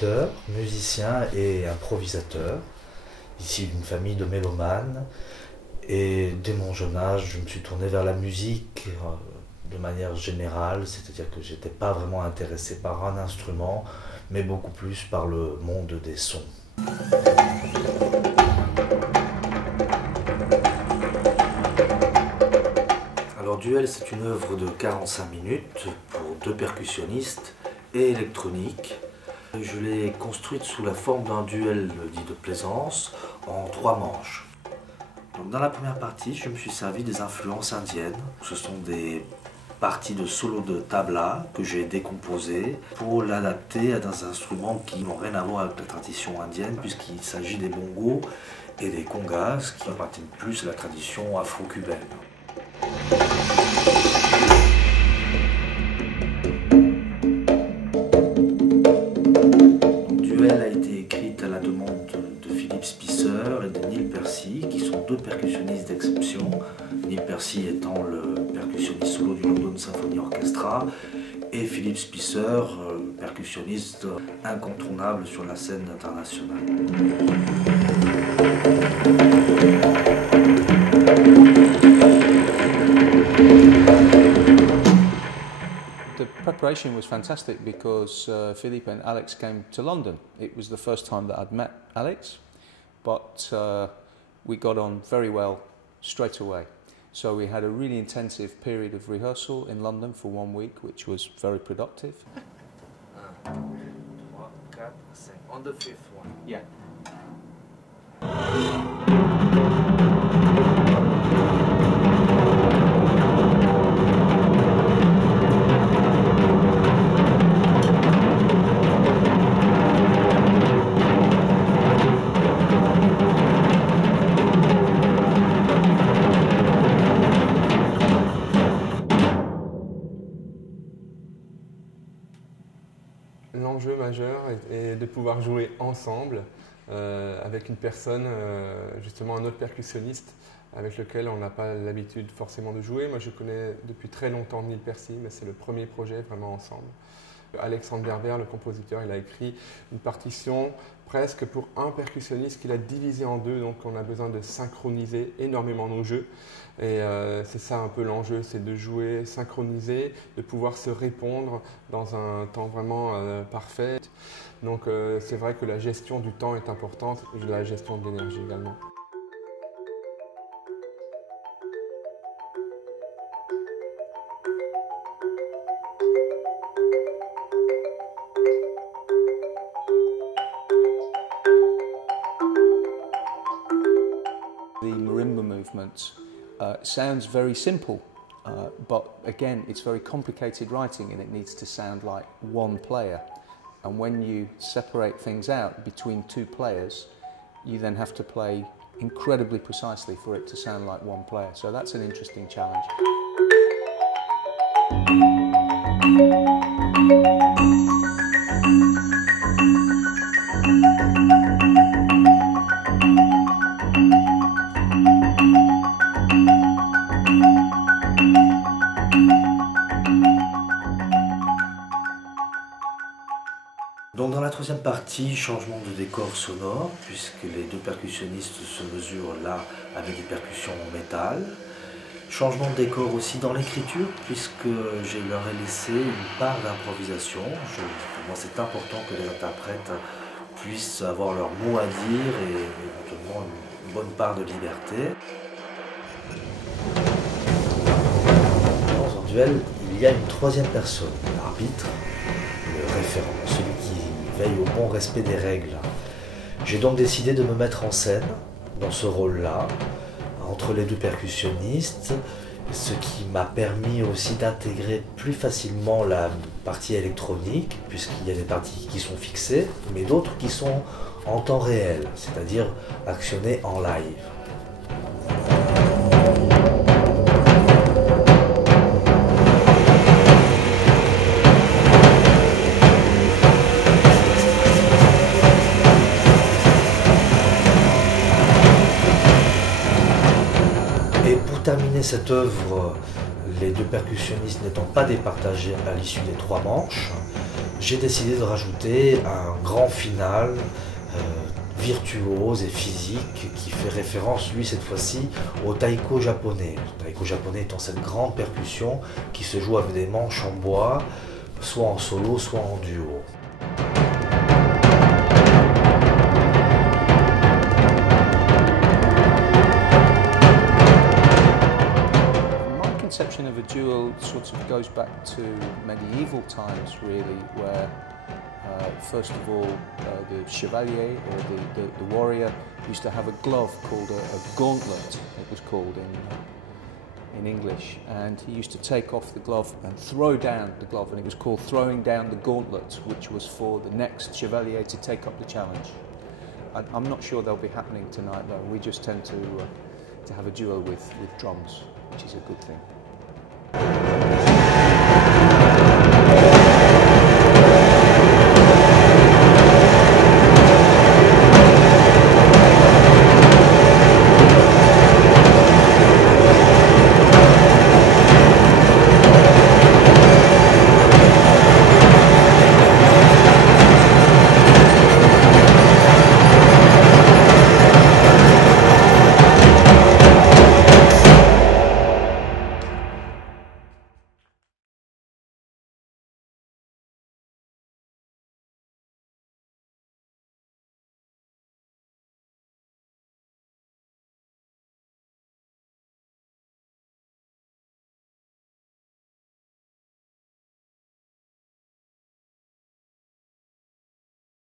compositeur, musicien et improvisateur, issu d'une famille de mélomanes. Et dès mon jeune âge, je me suis tourné vers la musique de manière générale, c'est-à-dire que je n'étais pas vraiment intéressé par un instrument, mais beaucoup plus par le monde des sons. Alors Duel, c'est une œuvre de 45 minutes pour 2 percussionnistes et électronique. Je l'ai construite sous la forme d'un duel dit de plaisance en 3 manches. Donc dans la première partie, je me suis servi des influences indiennes. Ce sont des parties de solo de tabla que j'ai décomposées pour l'adapter à des instruments qui n'ont rien à voir avec la tradition indienne, puisqu'il s'agit des bongos et des congas qui appartiennent plus à la tradition afro-cubaine. Duel a été écrite à la demande de Philippe Spisseur et de Neil Percy, qui sont 2 percussionnistes d'exception. Neil Percy étant le percussionniste solo du London Symphony Orchestra et Philippe Spisseur, percussionniste incontournable sur la scène internationale. The preparation was fantastic because Philippe and Alex came to London. It was the first time that I'd met Alex, but we got on very well straight away. So we had a really intensive period of rehearsal in London for 1 week, which was very productive. 1, 2, 3, 4, 5. On the 5th one. Yeah. L'enjeu majeur est de pouvoir jouer ensemble avec une personne, justement un autre percussionniste avec lequel on n'a pas l'habitude forcément de jouer. Moi je connais depuis très longtemps Neil Percy, mais c'est le premier projet vraiment ensemble. Alexandre Berber, le compositeur, il a écrit une partition presque pour un percussionniste qu'il a divisé en 2, donc on a besoin de synchroniser énormément nos jeux. Et c'est ça un peu l'enjeu, c'est de jouer synchronisé, de pouvoir se répondre dans un temps vraiment parfait. Donc c'est vrai que la gestion du temps est importante, la gestion de l'énergie également. The marimba movement sounds very simple, but again, it's very complicated writing and it needs to sound like one player. And when you separate things out between 2 players, you then have to play incredibly precisely for it to sound like one player. So that's an interesting challenge. Donc dans la 3e partie, changement de décor sonore, puisque les 2 percussionnistes se mesurent là avec des percussions en métal. Changement de décor aussi dans l'écriture, puisque je leur ai laissé une part d'improvisation. Pour moi c'est important que les interprètes puissent avoir leur mot à dire et éventuellement une bonne part de liberté. Dans un duel, il y a une 3e personne, l'arbitre, le référent, celui qui veille au bon respect des règles. J'ai donc décidé de me mettre en scène dans ce rôle-là, entre les 2 percussionnistes, ce qui m'a permis aussi d'intégrer plus facilement la partie électronique, puisqu'il y a des parties qui sont fixées, mais d'autres qui sont en temps réel, c'est-à-dire actionnées en live. Pour terminer cette œuvre, les 2 percussionnistes n'étant pas départagés à l'issue des 3 manches, j'ai décidé de rajouter un grand final virtuose et physique qui fait référence, lui, cette fois-ci, au taiko japonais. Le taiko japonais étant cette grande percussion qui se joue avec des manches en bois, soit en solo, soit en duo. My conception of a duel sort of goes back to medieval times, really, where first of all, the chevalier or the warrior used to have a glove called a gauntlet, it was called in English, and he used to take off the glove and throw down the glove, and it was called throwing down the gauntlet, which was for the next chevalier to take up the challenge. I'm not sure they'll be happening tonight though. We just tend to have a duel with drums, which is a good thing.